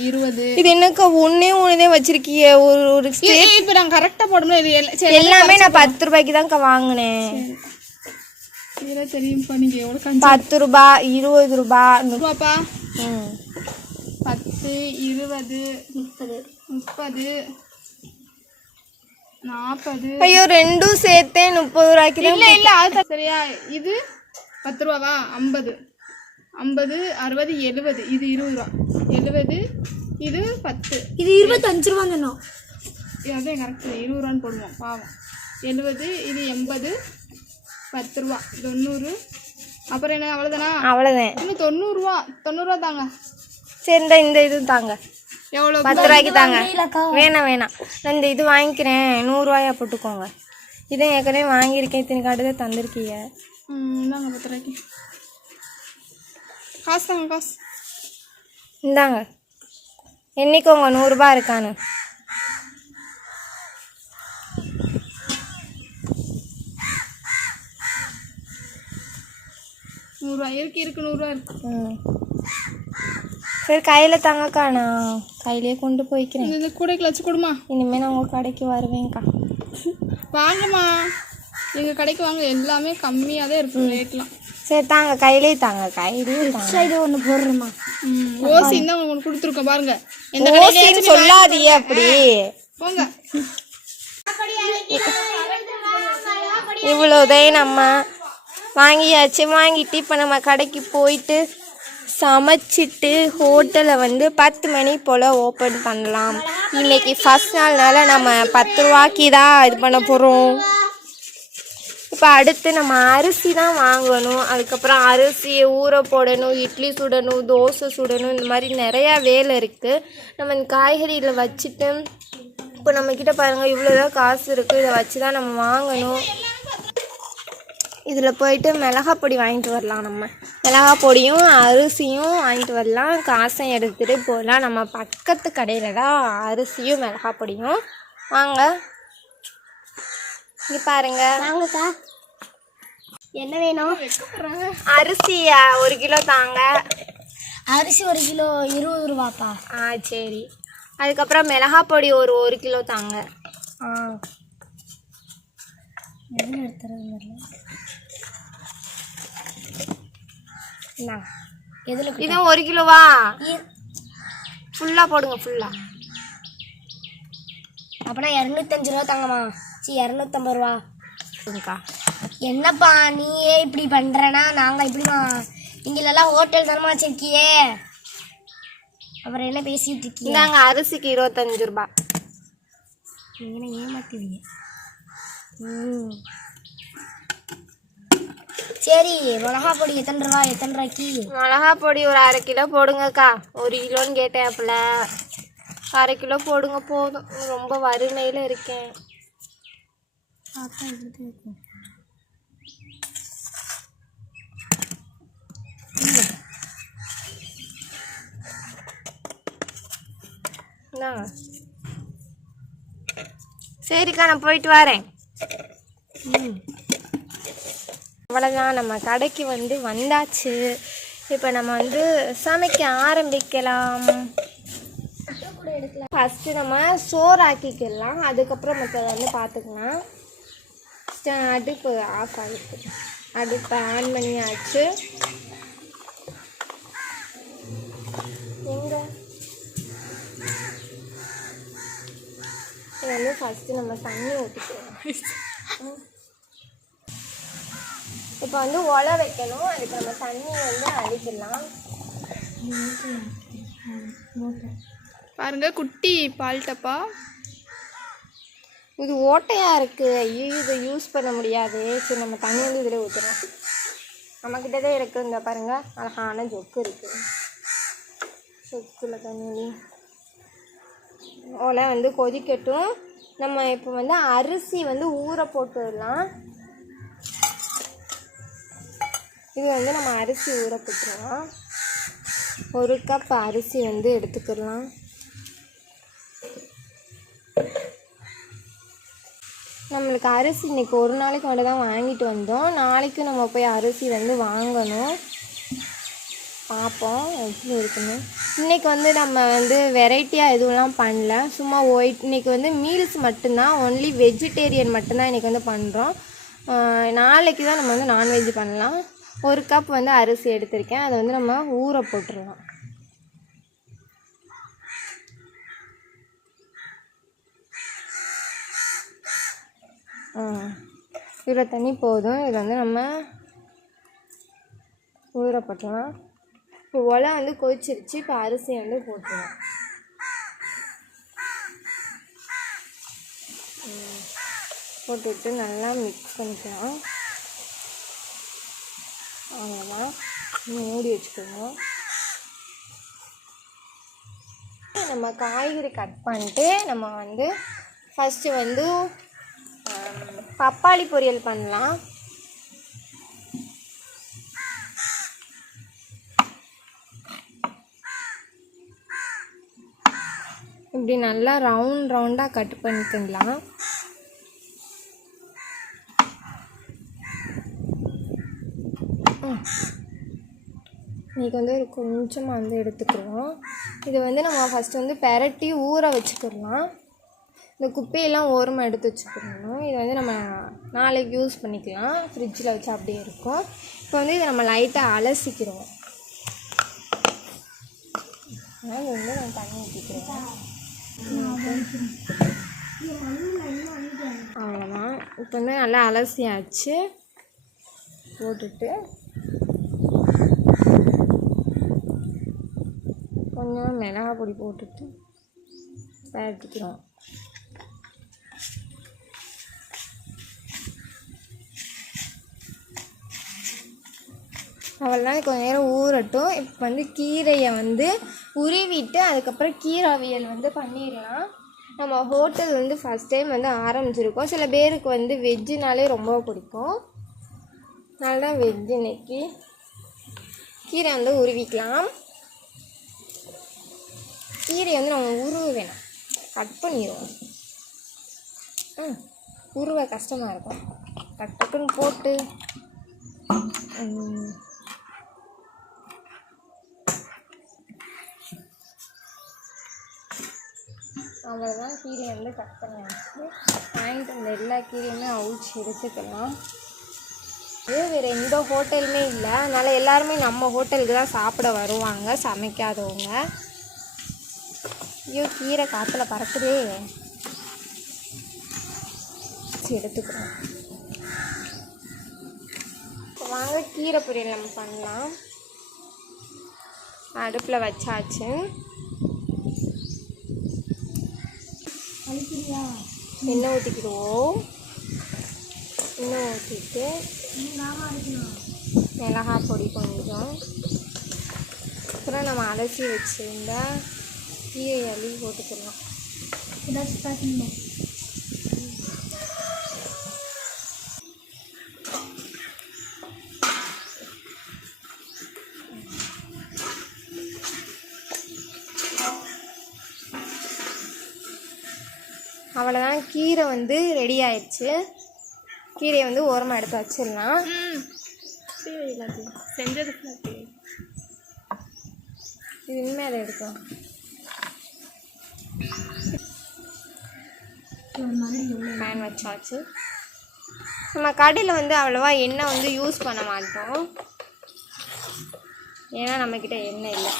இருபது. இது என்னக்கா ஒன்னே ஒண்ணுதே வச்சிருக்கிய ஒரு ஒரு ஸ்டே- இது- இப்ப நான் கரெக்டா போடணும் இது எல்லாம் நான் பத்து ரூபாய்க்கு தான்க்கா வாங்கினேன். தெரியும்ப்பா நீங்க எவ்வளவு கஞ்சி பத்து ரூபாய் இருபது ரூபாய் ரூபாப்பா. பத்து இருபது முப்பது. முப்பது நாற்பது ஐயோ ரெண்டும் சேர்த்தே முப்பது ரூபாய்க்கு இல்ல இல்ல அது சரியா இது பத்து ரூபாவா? ஐம்பது. ஐம்பது அறுபது எழுபது இது இருபது ரூபா. எழுபது இது பத்து. இது இருபத்தஞ்சு ரூபா சொன்னோம். அதே கரெக்ட் இருபது ரூபான்னு போடுவோம். பாவம். எழுபது இது எண்பது பத்து ரூபா. தொண்ணூறு. அப்புறம் என்ன அவ்வளோதானா அவ்வளவுதான். இன்னும் தொண்ணூறுரூவா தொண்ணூறுரூவா தாங்க. சரி இந்த இந்த இது தாங்க. எவ்வளோ பத்து ரூபாய்க்கு தாங்க. வேணாம் வேணாம். நான் இந்த இது வாங்கிக்கிறேன். நூறுரூவாயா போட்டுக்கோங்க. இதை ஏற்கனவே வாங்கியிருக்கேன். இத்தனை காட்டுதே தந்திருக்கீங்க. ம் இந்தாங்க பத்து ரூபாய்க்கு. காசு தாங்க காசு. இந்தாங்க. எண்ணிக்கோங்க நூறுரூபா இருக்கான்னு? நூறுரூவா இருக்கு இருக்கு நூறுரூவா இருக்கு. ம். சரி கையில் தாங்கக்கா நான் கையிலேயே கொண்டு போய்க்கிறேன். இந்த- கூடைக்குள்ள வச்சு கொடுமா. இனிமேல் நான் உங்கள் கடைக்கு வருவேன்க்கா. வாங்கம்மா. எங்கள் கடைக்கு வாங்க எல்லாமே கம்மியாக தான் இருக்கும் ரேட்லாம். சரி தாங்க கையிலே தாங்க தாங்க. சைடு ஒன்று போடுறோமா ஓசி தான் உங்களுக்கு கொடுத்துருக்கோம் பாருங்க. எந்த ஓசின்னு சொல்லாதீங்க அப்படி. போங்க. இவ்வளோதே நம்ம வாங்கியாச்சு. வாங்கிட்டு இப்போ நம்ம கடைக்கு போயிட்டு சமைச்சிட்டு ஹோட்டலை வந்து பத்து மணி போல் ஓப்பன் பண்ணலாம். இன்னைக்கு ஃபஸ்ட் நாள்னால நம்ம பத்து ரூபாய்க்கு தான் இது பண்ண போகிறோம் இப்போ அடுத்து நம்ம அரிசி தான் வாங்கணும். அதுக்கப்புறம் அரிசியை ஊற போடணும் இட்லி சுடணும் தோசை சுடணும் இந்த மாதிரி நிறையா வேலை இருக்குது நம்ம இந்த காய்கறியில் வச்சுட்டு இப்போ நம்மக்கிட்ட பாருங்கள் இவ்வளோதான் காசு இருக்குது இதை வச்சு தான் நம்ம வாங்கணும். இதில் போயிட்டு மிளகா பொடி வாங்கிட்டு வரலாம் நம்ம. மிளகா பொடியும் அரிசியும் வாங்கிட்டு வரலாம். காசை எடுத்துகிட்டு போகலாம் நம்ம பக்கத்து கடையில் தான் அரிசியும் மிளகா பொடியும். வாங்க. இங்கே வாங்க வாங்கக்கா. என்ன வேணும்? அரிசி ஒரு கிலோ தாங்க. அரிசி ஒரு கிலோ இருபது ரூபாப்பா. ஆ சரி. அதுக்கப்புறம் மிளகா பொடி ஒரு ஒரு கிலோ தாங்க. ஆ. எதில் இதுவும் ஒரு கிலோவா? ஃபுல்லாக போடுங்க ஃபுல்லாக அப்பனா இரநூத்தஞ்சு ரூபா தாங்கம்மா. சி இரநூத்தம்பது ரூபா. சரிக்கா. என்னப்பா நீயே இப்படி பண்ணுறனா நாங்கள் இப்படிமா நீங்களெல்லாம் ஹோட்டல் தானமா வச்சிருக்கியே. அப்புறம் என்ன பேசிட்டு இருக்கீங்க? இந்தாங்க அரிசிக்கு இருபத்தஞ்சு ரூபா நீங்க ஏமாத்துவீங்க. ம். சரி மிளகா பொடி எத்தனை ரூபா எத்தனை ரூபாய்க்கு? மிளகா பொடி ஒரு அரை கிலோ போடுங்கக்கா. ஒரு கிலோன்னு கேட்டேன் அப்பல அரை கிலோ போடுங்க போதும். ரொம்ப வறுமையில் இருக்கேன். இந்தாங்க. சரிக்கா நான் போயிட்டு வரேன். அவ்வளோதான் நம்ம கடைக்கு வந்து வந்தாச்சு. இப்போ நம்ம வந்து சமைக்க ஆரம்பிக்கலாம். ஃபஸ்ட்டு நம்ம சோறு ஆக்கிக்கலாம் அதுக்கப்புறம் மற்றதை வந்து பார்த்துக்கலாம் அடுப்பு ஆஃப் ஆகிருக்கு அடுப்பை ஆன் பண்ணியாச்சு. இது வந்து ஃபஸ்ட்டு நம்ம தண்ணி ஊற்றிக்கலாம் இப்போ வந்து ஒலை வைக்கணும். அதுக்கு நம்ம தண்ணி வந்து அடிக்கலாம் பாருங்க குட்டி பால் டப்பா. இது ஓட்டையா இருக்கு. ஐயோ இதை யூஸ் பண்ண முடியாது. சரி நம்ம தண்ணி வந்து இதில் ஊற்றுறோம் நம்மக்கிட்ட தான் இருக்கு இந்த பாருங்க. அழகான ஜொக்கு இருக்கு. சொக்குல தண்ணி ஓலை வந்து கொதிக்கட்டும். நம்ம இப்போ வந்து அரிசி வந்து ஊற போட்டுடலாம். இது வந்து நம்ம அரிசி ஊற போட்டுடலாம். ஒரு கப் அரிசி வந்து எடுத்துக்கிடலாம் நம்மளுக்கு அரிசி இன்னைக்கு ஒரு நாளைக்கு மட்டும் தான் வாங்கிட்டு வந்தோம். நாளைக்கும் நம்ம போய் அரிசி வந்து வாங்கணும். பார்ப்போம் எப்படி இருக்குன்னு. இன்றைக்கி வந்து நம்ம வந்து வெரைட்டியாக எதுவும்லாம் பண்ணல. சும்மா ஒயிட் இன்றைக்கி வந்து மீல்ஸ் மட்டும்தான் ஒன்லி வெஜிடேரியன் மட்டும்தான் இன்றைக்கி வந்து பண்ணுறோம் நாளைக்கு தான் நம்ம வந்து நான்வெஜ் பண்ணலாம். ஒரு கப் வந்து அரிசி எடுத்திருக்கேன். அதை வந்து நம்ம ஊற போட்டுடலாம். இவ்வளோ தண்ணி போதும். இதை வந்து நம்ம ஊற போட்டுடலாம். இப்போ ஒலை வந்து கொதிச்சிருச்சு இப்போ அரிசியை வந்து போட்டுருவோம். போட்டுவிட்டு போட்டுட்டு நல்லா மிக்ஸ் பண்ணிக்கலாம். அவ்வளோதான் மூடி வச்சுக்கணும் நம்ம காய்கறி கட் பண்ணிட்டு நம்ம வந்து ஃபஸ்ட்டு வந்து பப்பாளி பொரியல் பண்ணலாம். இப்படி நல்லா ரவுண்ட் ரவுண்டாக கட் பண்ணிக்கலாம் இன்றைக்கி வந்து ஒரு கொஞ்சமாக வந்து எடுத்துக்கிறோம் இது வந்து நம்ம ஃபஸ்ட்டு வந்து பெரட்டி ஊற வச்சுக்கிடலாம். இந்த குப்பையெல்லாம் ஓரமாக எடுத்து வச்சுக்கிடணும். இதை வந்து நம்ம நாளைக்கு யூஸ் பண்ணிக்கலாம். ஃப்ரிட்ஜில் வச்சு அப்படியே இருக்கும். இப்போ வந்து இதை நம்ம லைட்டாக அலசிக்கிறோம் அதனால் இது வந்து நான் தண்ணி ஊற்றிக்கிறேன் அவ்வளோதான் இப்போ வந்து நல்லா அலசியாச்சு போட்டுட்டு கொஞ்சம் மிளகாய் பொடி போட்டுட்டு பரட்டிக்கிறோம் அவ்வளோதான் கொஞ்சம் நேரம் ஊறட்டும். இப்போ வந்து கீரையை வந்து உருவிட்டு அதுக்கப்புறம் கீரை அவியல் வந்து பண்ணிடலாம். நம்ம ஹோட்டல் வந்து ஃபஸ்ட் டைம் வந்து ஆரம்பிச்சிருக்கோம். சில பேருக்கு வந்து வெஜ்ஜுனாலே ரொம்ப பிடிக்கும். நல்லா வெஜ் இன்னைக்கு. கீரை வந்து உருவிக்கலாம். கீரையை வந்து நம்ம உருவ வேணாம் கட் பண்ணிடுவோம். ம் உருவ கஷ்டமாக இருக்கும். டக்கு டக்குன்னு போட்டு. அவ்வளோதான் கீரையை வந்து கட் பண்ணியாச்சு வாங்கிட்டு வந்த எல்லா கீரையுமே அவிச்சு எடுத்துக்கலாம். இது வேறு எந்த ஹோட்டலுமே இல்லை. அதனால் எல்லாருமே நம்ம ஹோட்டலுக்கு தான் சாப்பிட வருவாங்க சமைக்காதவங்க. ஐயோ கீரை காற்றுல பறக்குதே. எடுத்துக்கிறோம் இப்போ வாங்க கீரை பொரியல் நம்ம பண்ணலாம். அடுப்பில் வச்சாச்சு. எண்ணெய் ஊற்றிக்கிடுவோம் எண்ணெய் ஊற்றிட்டு மிளகாய் பொடி கொஞ்சம். அப்புறம் நம்ம அலசி வச்சுருந்தா கீரை அள்ளி போட்டுக்கலாம். அவ்வளோதான் கீரை வந்து ரெடி ஆயிடுச்சு. கீரையை வந்து ஓரமாக எடுத்து வச்சிடலாம். செஞ்சது இது இனிமேல் அதை எடுக்கலாம். பேன் வச்சாச்சு. நம்ம கடையில் வந்து அவ்வளோவா எண்ணெய் வந்து யூஸ் பண்ண மாட்டோம். ஏன்னா நம்மக்கிட்ட எண்ணெய் இல்லை.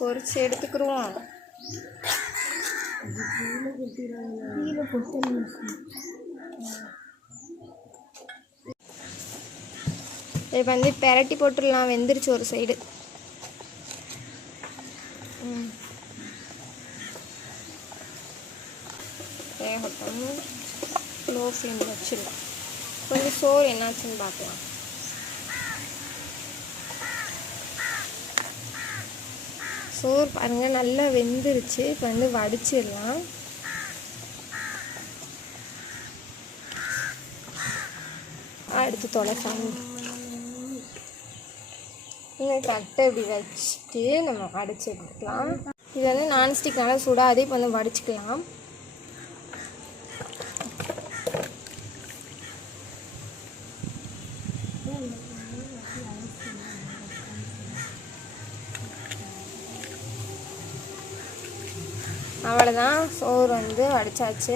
பொரிச்சு எடுத்துக்கிடுவோம் இப்போ வந்து பெரட்டி போட்டுடலாம் வெந்துருச்சு ஒரு சைடு வேகட்டும். லோ ஃப்ளேமில் வச்சிடலாம் கொஞ்சம் சோறு என்னாச்சுன்னு பார்க்கலாம். சோறு பாருங்கள் நல்லா வெந்துருச்சு. இப்போ வந்து வடிச்சிடலாம். அடுத்து தொலைக்காம இந்த தட்டை இப்படி வச்சுட்டு நம்ம அடைச்சி எடுத்துக்கலாம். இது வந்து நான்ஸ்டிக்னால சுடாது இப்போ வந்து வடிச்சுக்கலாம். அவ்வளோதான் சோறு வந்து வடிச்சாச்சு.